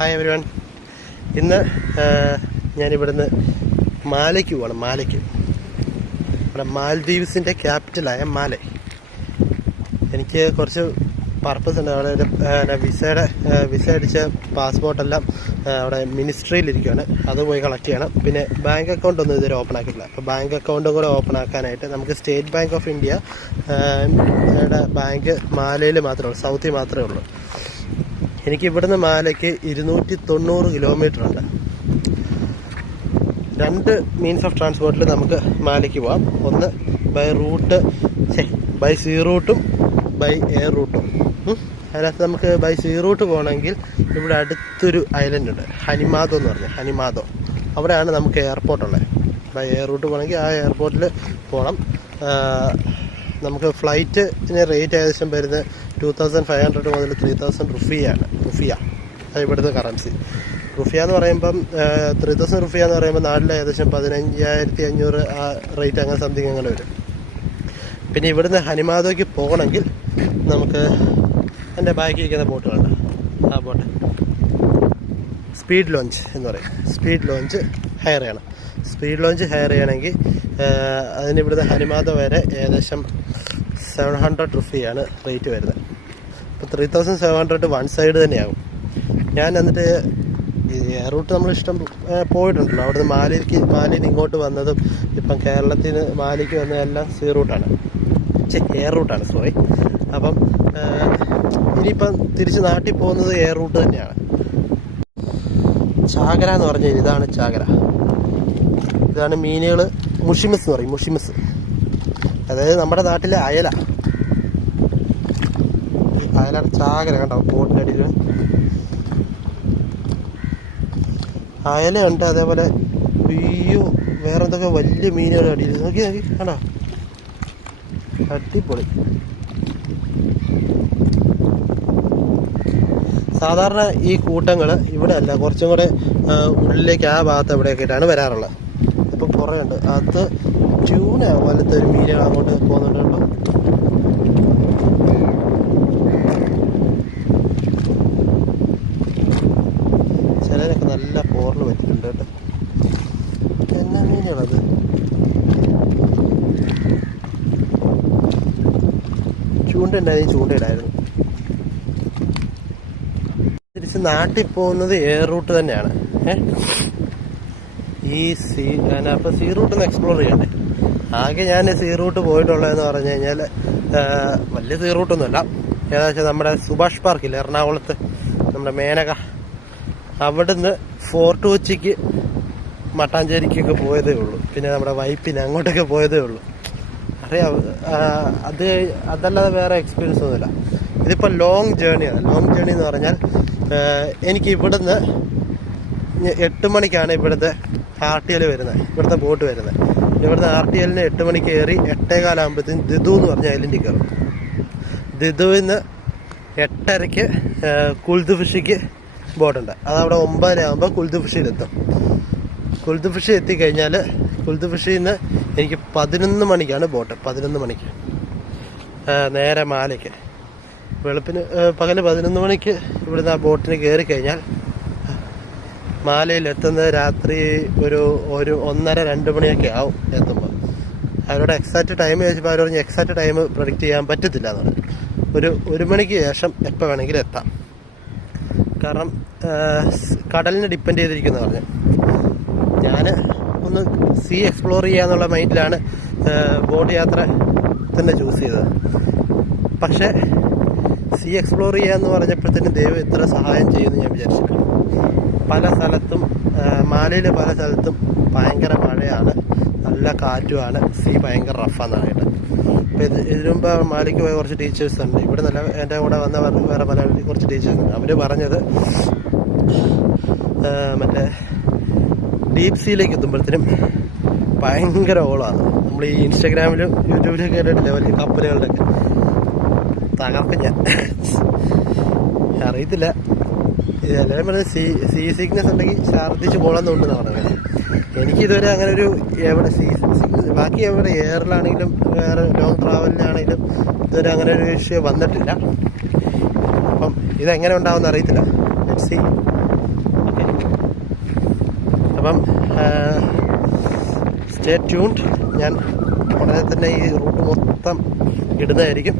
Hi everyone. ഇന്ന് ഞാനിവിടുന്ന് മാലയ്ക്ക് പോകണം. മാലയ്ക്ക് നമ്മുടെ മാൽദീവ്സിൻ്റെ ക്യാപിറ്റലായ മാല. എനിക്ക് കുറച്ച് പർപ്പസ് ഉണ്ട്. അവിടെ വിസ അടിച്ച പാസ്പോർട്ടെല്ലാം അവിടെ മിനിസ്ട്രിയിലിരിക്കുകയാണ്. അത് പോയി കളക്ട് ചെയ്യണം. പിന്നെ ബാങ്ക് അക്കൗണ്ട് ഒന്നും ഇതുവരെ ഓപ്പൺ ആക്കിയിട്ടില്ല. അപ്പോൾ ബാങ്ക് അക്കൗണ്ടും കൂടെ ഓപ്പൺ ആക്കാനായിട്ട് നമുക്ക് State Bank of India bank മാലയിൽ മാത്രമേ ഉള്ളൂ, സൗത്തിൽ മാത്രമേ ഉള്ളൂ. എനിക്ക് ഇവിടുന്ന് മാലയ്ക്ക് 290 കിലോമീറ്റർ ഉണ്ട്. 2 മീൻസ് ഓഫ് ട്രാൻസ്പോർട്ടിൽ നമുക്ക് മാലയ്ക്ക് പോകാം. ഒന്ന് ബൈ സീ റൂട്ടും ബൈ എയർ റൂട്ടും. അതിനകത്ത് നമുക്ക് ബൈ സീ റൂട്ട് പോകണമെങ്കിൽ ഇവിടെ അടുത്തൊരു ഐലൻഡ് ഉണ്ട്, ഹനിമാദോ എന്ന് പറഞ്ഞാൽ. ഹനിമാദോ അവിടെയാണ് നമുക്ക് എയർപോർട്ടുള്ളത്. ബൈ എയർ റൂട്ട് പോകണമെങ്കിൽ ആ എയർപോർട്ടിൽ പോകണം. നമുക്ക് ഫ്ലൈറ്റിന് റേറ്റ് ഏകദേശം വരുന്നത് 2500 മുതൽ 3000 റുഫിയാണ്. അത് ഇവിടുത്തെ കറൻസി. റുഫിയ എന്ന് പറയുമ്പം 3000 റുഫിയ എന്ന് പറയുമ്പോൾ നാട്ടിൽ ഏകദേശം 15,500 ആ റേറ്റ് അങ്ങനെ സംതിങ് അങ്ങനെ വരും. പിന്നെ ഇവിടുന്ന് ഹനിമാദോയ്ക്ക് പോകണമെങ്കിൽ നമുക്ക് എൻ്റെ ബാക്കി ഇരിക്കുന്ന ബോട്ടുകളുണ്ട്. ആ ബോട്ട് സ്പീഡ് ലോഞ്ച് എന്ന് പറയും. സ്പീഡ് ലോഞ്ച് ഹയർ ചെയ്യണമെങ്കിൽ അതിന് ഇവിടുന്ന് ഹനിമാദോ വരെ ഏകദേശം 700 റുഫിയാണ് റേറ്റ് വരുന്നത്. അപ്പോൾ 3700 വൺ സൈഡ് തന്നെയാകും. ഞാൻ എന്നിട്ട് എയർ റൂട്ട് നമ്മൾ ഇഷ്ടം പോയിട്ടുണ്ടല്ലോ. അവിടുന്ന് മാലിയിൽ ഇങ്ങോട്ട് വന്നതും ഇപ്പം കേരളത്തിൽ നിന്ന് മാലിക്ക് വന്നതെല്ലാം എയർ റൂട്ടാണ്. സോറി. അപ്പം ഇനിയിപ്പം തിരിച്ച് നാട്ടിൽ പോകുന്നത് എയർ റൂട്ട് തന്നെയാണ്. ചാകര എന്ന് പറഞ്ഞാൽ ഇതാണ് ചാകര. ഇതാണ് മീനുകൾ. മുഷിമിസ് എന്ന് പറയും. മുഷിമിസ് അതായത് നമ്മുടെ നാട്ടിലെ അയലയുടെ ചാകര കണ്ടോ. ബോട്ടിൻ്റെ അടിയിൽ അയലയുണ്ട്. അതേപോലെ വേറെ എന്തൊക്കെ വലിയ മീനുകളുടെ അടിയിൽ നോക്കി കണ്ടോ. അടിപൊളി. സാധാരണ ഈ കൂട്ടങ്ങൾ ഇവിടെ അല്ല, കുറച്ചും കൂടെ ഉള്ളിലേക്ക് ആ ഭാഗത്ത് എവിടെയൊക്കെ ആയിട്ടാണ് വരാറുള്ളത്. ഇപ്പം കുറേ ഉണ്ട്. അത് ട്യൂന പോലത്തെ ഒരു മീനുകൾ അങ്ങോട്ട് പോകുന്നുണ്ടോ. ചിലരൊക്കെ നല്ല പോറിൽ പറ്റിയിട്ടുണ്ട് കേട്ടോ. എന്നാ മീനുകളത്. ചൂണ്ടയുണ്ടായിരുന്നു, ചൂണ്ടയിടായിരുന്നു. തിരിച്ച് നാട്ടിൽ പോകുന്നത് എയർ റൂട്ട് തന്നെയാണ്. അപ്പോൾ സീ റൂട്ടൊന്ന് എക്സ്പ്ലോർ ചെയ്യണ്ടേ. ആകെ ഞാൻ സീ റൂട്ട് പോയിട്ടുള്ളതെന്ന് പറഞ്ഞു കഴിഞ്ഞാൽ വലിയ സീ റൂട്ടൊന്നുമല്ല. ഏകദേശം നമ്മുടെ സുഭാഷ് പാർക്കില്ല എറണാകുളത്ത്, നമ്മുടെ മേനക, അവിടുന്ന് ഫോർട്ട് കൊച്ചിക്ക് മട്ടാഞ്ചേരിക്കൊക്കെ പോയതേ ഉള്ളൂ. പിന്നെ നമ്മുടെ വൈപ്പിന് അങ്ങോട്ടൊക്കെ പോയതേ ഉള്ളൂ. അറിയാം. അതല്ലാതെ വേറെ എക്സ്പീരിയൻസ് ഒന്നുമില്ല. ഇതിപ്പോൾ ലോങ് ജേണിയാണ്. ലോങ് ജേണി എന്ന് പറഞ്ഞാൽ എനിക്ക് ഇവിടുന്ന് 8 മണിക്കാണ് ഇവിടുത്തെ RTL വരുന്നത്, ഇവിടുത്തെ ബോട്ട് വരുന്നത്. ഇവിടുന്ന് RTLന് 8 മണിക്ക് കയറി 8:15 ആകുമ്പോഴത്തേക്കും ദിദു എന്ന് പറഞ്ഞ ഐലൻഡിൽ കയറും. ദിദുവിൽ നിന്ന് 8:30 കുൽദ് ഫിഷിക്ക് ബോട്ടുണ്ട്. അതവിടെ 9 ആകുമ്പോൾ കുൽദ് ഫിഷിയിലെത്തും. കുൽദ് ഫിഷി എത്തിക്കഴിഞ്ഞാൽ കുൽദ് ഫിഷിയിൽ നിന്ന് എനിക്ക് 11 മണിക്കാണ് ബോട്ട്. 11 മണിക്ക് നേരെ മാലയ്ക്ക്. പകല് 11 മണിക്ക് ഇവിടുന്ന് ആ ബോട്ടിന് കയറി കഴിഞ്ഞാൽ മാലയിൽ എത്തുന്നത് രാത്രി ഒരു 1:30-2 മണിയൊക്കെ ആവും എത്തുമ്പോൾ. അവരോട് എക്സാക്റ്റ് ടൈം ചോദിച്ചപ്പോൾ അവർ പറഞ്ഞ് എക്സാക്റ്റ് ടൈം പ്രഡിക്റ്റ് ചെയ്യാൻ പറ്റത്തില്ല എന്ന് പറഞ്ഞു. 1 മണിക്ക് ശേഷം എപ്പോൾ വേണമെങ്കിലും എത്താം. കാരണം കടലിനെ ഡിപ്പെൻഡ് ചെയ്തിരിക്കുന്നു പറഞ്ഞു. ഞാൻ ഒന്ന് സീ എക്സ്പ്ലോർ ചെയ്യാന്നുള്ള മൈൻഡിലാണ് ബോട്ട് യാത്ര തന്നെ ചൂസ് ചെയ്തത്. പക്ഷേ സീ എക്സ്പ്ലോർ ചെയ്യാന്ന് പറഞ്ഞപ്പോഴത്തേനും ദൈവം ഇത്ര സഹായം ചെയ്യുമെന്ന് ഞാൻ വിചാരിച്ചില്ല. പല സ്ഥലത്തും മാലയിൽ പല സ്ഥലത്തും ഭയങ്കര മഴയാണ്, നല്ല കാറ്റുമാണ്, സീ ഭയങ്കര റഫാന്നാണ് കേട്ടത്. അപ്പോൾ ഇതിനു മുമ്പ് മാലയ്ക്ക് പോയ കുറച്ച് ടീച്ചേഴ്സ് ഉണ്ട്. ഇവിടെ നല്ല എൻ്റെ കൂടെ വന്ന വേറെ പല കുറച്ച് ടീച്ചേഴ്സ് ഉണ്ട്. അവർ പറഞ്ഞത് മറ്റേ ഡീപ് സീയിലേക്ക് എത്തുമ്പോഴത്തേനും ഭയങ്കര ഓളമാണ്. നമ്മൾ ഈ ഇൻസ്റ്റാഗ്രാമിലും യൂട്യൂബിലൊക്കെ കേട്ടിട്ടില്ല വലിയ കപ്പലുകളുടെയൊക്കെ. തകർക്കും ഞാൻ. അറിയത്തില്ല. എല്ലാവരും പറഞ്ഞത് സീ സിക്നെസ് ഉണ്ടെങ്കിൽ ഛർദ്ദിച്ച് പോകണമെന്നുണ്ടെന്ന് പറഞ്ഞത്. എനിക്കിതുവരെ അങ്ങനെ ഒരു ബാക്കി എവിടെ എയറിലാണെങ്കിലും വേറെ ലോങ് ട്രാവലിനാണെങ്കിലും ഇതുവരെ അങ്ങനെ ഒരു ഇഷ്യൂ വന്നിട്ടില്ല. അപ്പം ഇതെങ്ങനെ ഉണ്ടാവുമെന്ന് അറിയത്തില്ല. Let's see. അപ്പം സ്റ്റേ ട്യൂൺഡ്. ഞാൻ ഉടനെ തന്നെ ഈ റൂട്ട് മൊത്തം ഇടുന്നതായിരിക്കും.